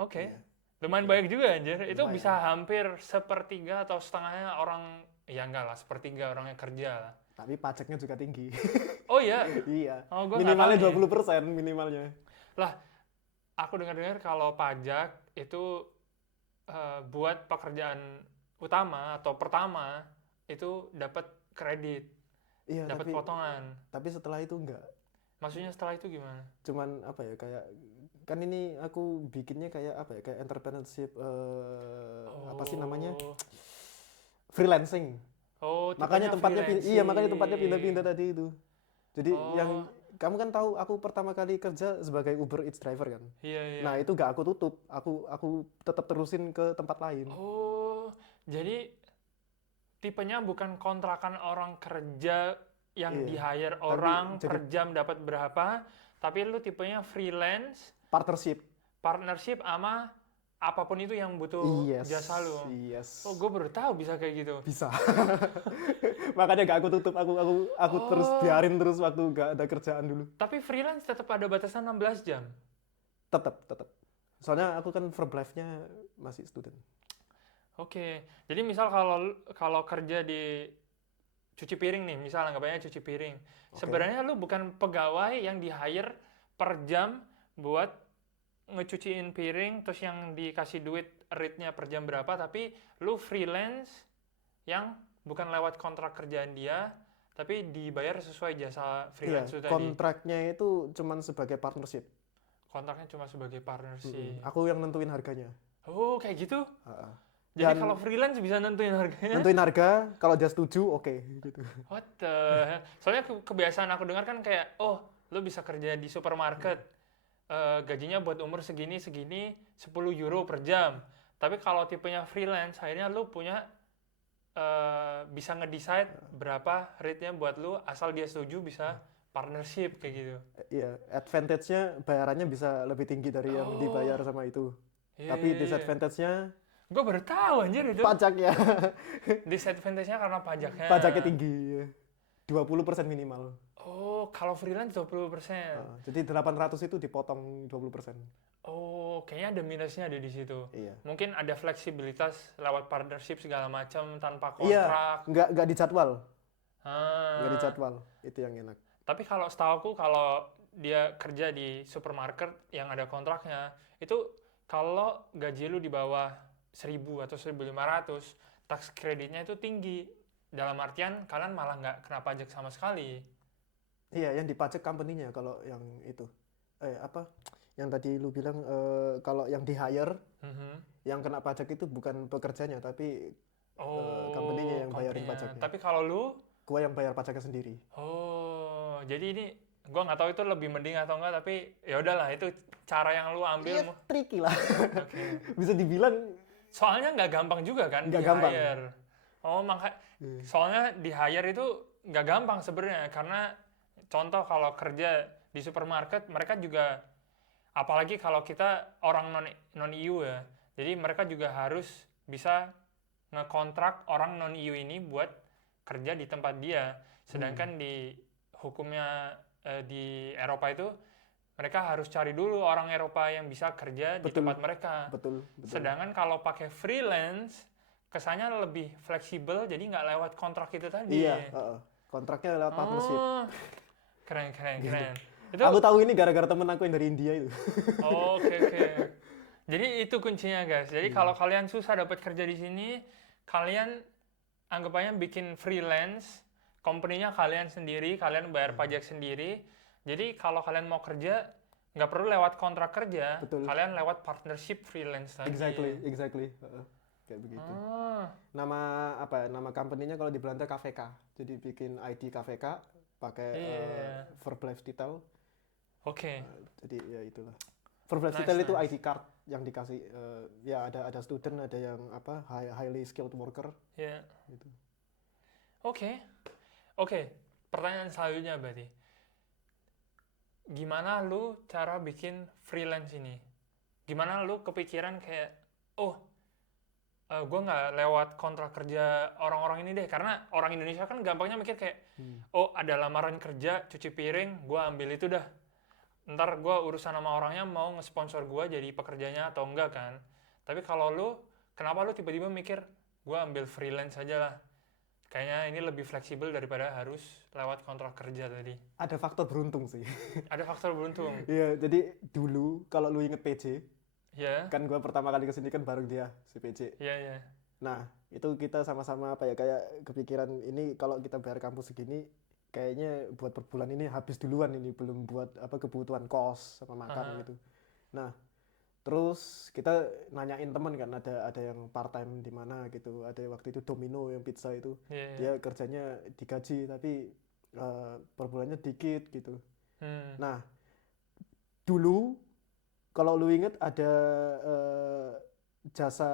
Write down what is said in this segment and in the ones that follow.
Oke. Iya. Lumayan Iya. banyak juga anjir. Itu Lumayan. bisa hampir sepertiga atau setengahnya orang, ya enggak lah, sepertiga orang yang kerja lah. Tapi pajaknya juga tinggi. Oh iya. Iya. Oh, gue nggak tahu Minimalnya nih. 20% minimalnya. Lah, aku dengar-dengar kalau pajak itu buat pekerjaan utama atau pertama itu dapat kredit, Iya, dapat potongan. tapi setelah itu enggak. Maksudnya setelah itu gimana? Cuman apa ya, kayak kan ini aku bikinnya kayak apa ya, kayak entrepreneurship, apa sih namanya, Oh, freelancing. oh, Makanya tipenya tempatnya iya, makanya tempatnya freelancing. pindah-pindah tadi itu. Jadi yang Oh, kamu kan tahu aku pertama kali kerja sebagai Uber Eats driver kan. iya iya. Nah, itu gak aku tutup. Aku tetap terusin ke tempat lain. Oh, jadi tipenya bukan kontrakan orang kerja yang Iya. di-hire Tapi orang jadi per jam dapat berapa, tapi lu tipenya freelance, partnership. partnership sama apapun itu yang butuh Yes, jasa lu. Oh, yes. gue baru tahu bisa kayak gitu. Bisa. Makanya gak aku tutup. Aku terus Oh, biarin terus waktu gak ada kerjaan dulu. tapi freelance tetap ada batasan 16 jam. Tetap. Soalnya aku kan verb life-nya masih student. Oke, jadi misal kalau kalau kerja di cuci piring nih, misal anggapannya cuci piring. Oke. Sebenarnya lu bukan pegawai yang di-hire per jam buat ngecuciin piring, terus yang dikasih duit rate-nya per jam berapa, tapi lu freelance yang bukan lewat kontrak kerjaan dia, tapi dibayar sesuai jasa Iya, freelance itu tadi. kontraknya itu cuman sebagai partnership. Kontraknya cuma sebagai partnership. Aku yang nentuin harganya. Oh, kayak gitu? Heeh. Jadi Dan kalau freelance bisa nentuin harganya? nentuin harga, kalau dia setuju, oke, gitu. What the hell? Soalnya kebiasaan aku dengar kan kayak, oh, lu bisa kerja di supermarket, gajinya buat umur segini, 10 euro per jam. Tapi kalau tipenya freelance, akhirnya lu punya, bisa nge-decide berapa rate-nya buat lu, asal dia setuju bisa partnership kayak gitu. Iya, advantage-nya bayarannya bisa lebih tinggi dari yang dibayar Oh, sama itu. iya, Tapi iya, iya. disadvantage-nya Gue baru tahu anjir itu. pajaknya. Disadvantage-nya karena pajaknya. Pajaknya tinggi. 20% minimal. Oh, kalau freelance 20%. Jadi 800 itu dipotong 20%. Oh, kayaknya ada minusnya ada di situ. Iya. Mungkin ada fleksibilitas lewat partnership segala macam tanpa Iya, kontrak. nggak dijadwal. Nggak Ah, dijadwal. Itu yang enak. tapi kalau setauku kalau dia kerja di supermarket yang ada kontraknya, itu kalau gaji lu di bawah 1.000 atau 1.500, tax kreditnya itu tinggi. Dalam artian kalian malah nggak kena pajak sama sekali. Iya, yang dipajak company-nya kalau yang itu. Apa? Yang tadi lu bilang, kalau yang di hire, Mhm. yang kena pajak itu bukan pekerjanya, tapi company-nya Oh, yang bayarin company-nya. pajaknya. Tapi kalau lu, Gua yang bayar pajaknya sendiri. oh, jadi ini gua nggak tahu itu lebih mending atau enggak, tapi ya udahlah itu cara yang lu ambil. Iya, tricky lah. Oke. Bisa dibilang Soalnya nggak gampang juga kan nggak di gampang. hire. Oh, soalnya di hire itu nggak gampang sebenarnya karena contoh kalau kerja di supermarket mereka juga, apalagi kalau kita orang non EU ya, jadi mereka juga harus bisa ngekontrak orang non EU ini buat kerja di tempat dia. Sedangkan di hukumnya di Eropa itu mereka harus cari dulu orang Eropa yang bisa kerja di Betul. tempat mereka. Betul. Sedangkan kalau pakai freelance kesannya lebih fleksibel, jadi nggak lewat kontrak itu tadi. Iya, kontraknya lewat partnership. Oh, keren. Itu, Aku tahu ini gara-gara temen aku yang dari India itu. oke. Jadi itu kuncinya guys. Jadi kalau kalian susah dapat kerja di sini, kalian anggapannya bikin freelance, company-nya kalian sendiri, kalian bayar pajak sendiri. Jadi kalau kalian mau kerja, nggak perlu lewat kontrak kerja, Betul. kalian lewat partnership freelance tadi. Exactly. Kayak begitu. Oh, Nama apa? Nama company-nya kalau di Belanda KVK. Jadi bikin ID KVK pakai iya. Verb Life Detail. Oke. Jadi ya itulah. Verb Life Nice, Detail itu nice. ID card yang dikasih, ya ada student, ada yang apa highly skilled worker Ya. gitu. Oke. Pertanyaan selanjutnya berarti, gimana lu cara bikin freelance ini? Gimana lu kepikiran kayak, oh, gue nggak lewat kontrak kerja orang-orang ini deh, karena orang Indonesia kan gampangnya mikir kayak, oh ada lamaran kerja cuci piring, gue ambil itu dah. ntar gue urusan sama orangnya mau nge-sponsor gue jadi pekerjanya atau enggak kan. Tapi kalau lu, kenapa lu tiba-tiba mikir gue ambil freelance aja lah. Kayaknya ini lebih fleksibel daripada harus lewat kontrak kerja tadi. Ada faktor beruntung sih. Ada faktor beruntung. Iya, jadi dulu kalau lu inget PJ, Ya, kan gua pertama kali kesini kan bareng dia si PJ. ya. Nah, itu kita sama-sama apa ya, kayak kepikiran ini kalau kita bayar kampus segini, kayaknya buat per bulan ini habis duluan ini, belum buat apa kebutuhan kos sama makan gitu. Nah, terus kita nanyain teman kan, ada yang part time di mana gitu, ada waktu itu Domino yang pizza itu, Iya. dia kerjanya digaji tapi per bulannya dikit gitu. Nah, dulu kalau lu inget ada jasa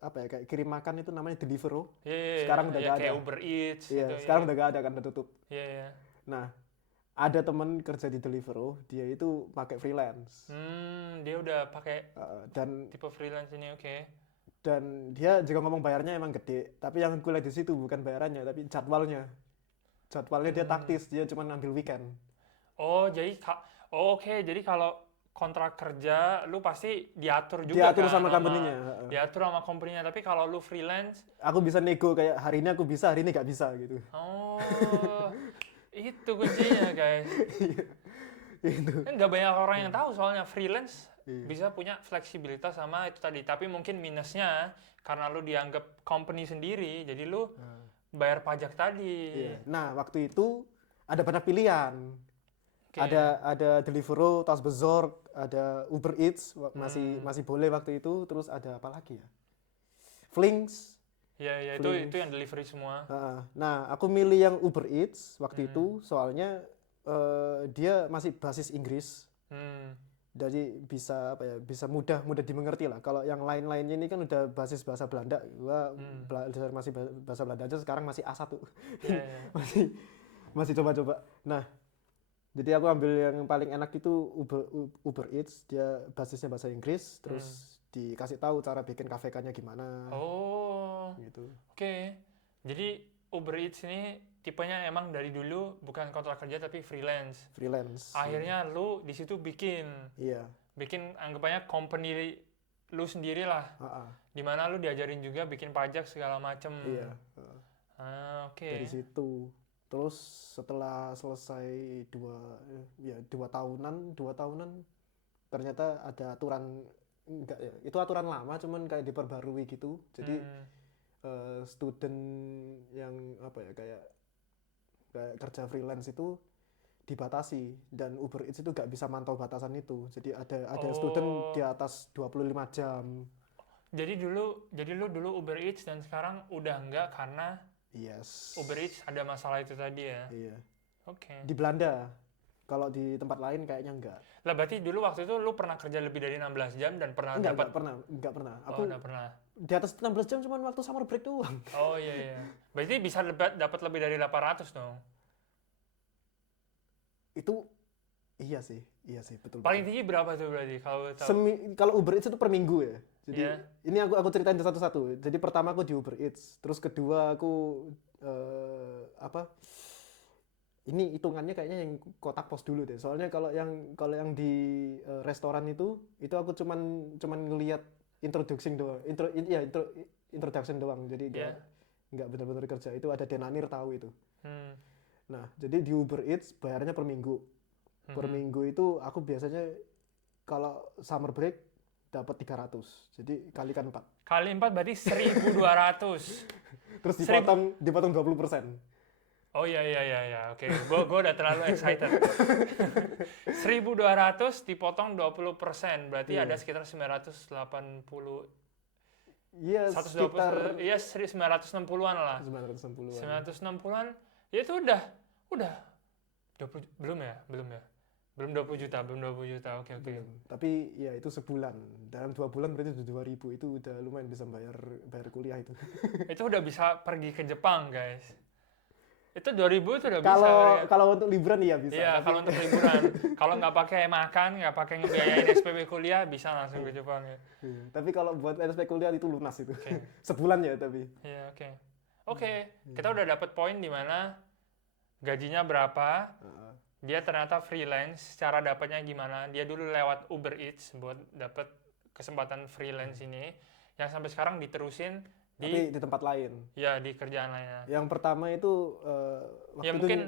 apa ya, kayak kirim makan itu namanya Deliveroo. Iya. Sekarang udah ya, gak kayak ada. Uber Eats Iya, gitu. sekarang udah gak ada kan, udah tutup. Iya. Nah, ada temen kerja di Deliveroo, dia itu pakai freelance. Dia udah pakai Dan tipe freelance ini, oke. dan dia juga ngomong bayarnya emang gede, tapi yang gue lihat di situ bukan bayarannya tapi jadwalnya dia taktis, dia cuma ngambil weekend. Oh, jadi oke, jadi kalau kontrak kerja lu pasti diatur juga Diatur kan sama company-nya. diatur sama company-nya, tapi kalau lu freelance, Aku bisa nego kayak hari ini aku bisa, hari ini gak bisa gitu. oh, itu kuncinya guys. Itu. Kan nggak banyak orang yang tahu soalnya freelance bisa punya fleksibilitas sama itu tadi, tapi mungkin minusnya karena lu dianggap company sendiri, jadi lu bayar pajak tadi. Iya. Nah, waktu itu ada banyak pilihan. Oke. Ada Deliveroo, Tasbezorg, ada Uber Eats masih boleh waktu itu, terus ada apa lagi ya? Flings. Ya, itu yang delivery semua. Nah, aku milih yang Uber Eats waktu itu soalnya dia masih basis Inggris. Jadi bisa apa ya, bisa mudah dimengerti lah. Kalau yang lain-lainnya ini kan udah basis bahasa Belanda, gua belajar masih bahasa Belanda aja sekarang masih A1. masih coba-coba. Nah, jadi aku ambil yang paling enak itu Uber Eats, dia basisnya bahasa Inggris, terus dikasih tahu cara bikin KVK-nya gimana. Oh. Gitu. Oke. Jadi Uber Eats ini tipenya emang dari dulu bukan kontrak kerja tapi freelance. Akhirnya lu di situ bikin anggapannya company lu sendiri lah. Dimana lu diajarin juga bikin pajak segala macem. Iya. Oke. Dari situ. Terus setelah selesai dua tahunan ternyata ada aturan, enggak ya, itu aturan lama cuman kayak diperbarui gitu. Jadi student yang apa ya, kayak kerja freelance itu dibatasi, dan Uber Eats itu nggak bisa mantau batasan itu. Jadi ada student di atas 25 jam. Jadi lu dulu Uber Eats dan sekarang udah enggak karena Uber Eats ada masalah itu tadi ya? Iya. Oke. Di Belanda. Kalau di tempat lain kayaknya enggak. Lah berarti dulu waktu itu lu pernah kerja lebih dari 16 jam dan pernah dapat? Enggak pernah. Aku enggak pernah. Di atas 16 jam cuma waktu summer break doang. Oh iya. Berarti bisa dapat lebih dari 800 dong. Itu iya sih, betul. Paling tinggi berapa tuh berarti kalau kalau Uber Eats itu per minggu ya. Jadi ini aku ceritain satu-satu. Jadi pertama aku di Uber Eats, terus kedua aku ini hitungannya kayaknya yang kotak pos dulu deh. Soalnya kalau yang di restoran itu aku cuman ngelihat introduction doang. Jadi nggak benar-benar kerja. Itu ada Denanir tahu itu. Nah, jadi di Uber Eats bayarnya per minggu. Per minggu itu aku biasanya kalau summer break dapat 300. Jadi kalikan 4. Kali 4 berarti 1.200. Terus dipotong 20%. Oh iya. Oke. Gue udah terlalu excited. 1.200 dipotong 20%. Berarti ada sekitar 980. Iya, 120. Iya, 960-an lah. 960-an. Ya itu udah 20 belum ya? Belum 20 juta. Oke. Tapi ya itu sebulan. Dalam 2 bulan berarti udah 2.000. Itu udah lumayan bisa bayar kuliah itu. Itu udah bisa pergi ke Jepang, guys. Itu 2.000 itu udah bisa. Kalau untuk liburan iya bisa. Iya, kalau untuk liburan. Kalau nggak pakai makan, nggak pakai ngebiayain SPP kuliah, bisa langsung ke Jepang ya. Tapi kalau buat SPP kuliah itu lunas itu. Okay. Sebulan ya tapi. Iya, oke. Kita udah dapet poin di mana gajinya berapa, dia ternyata freelance. Cara dapatnya gimana? Dia dulu lewat Uber Eats buat dapat kesempatan freelance ini, yang sampai sekarang diterusin Tapi di tempat lain. di kerjaan lainnya. Yang pertama itu Ya waktu itu mungkin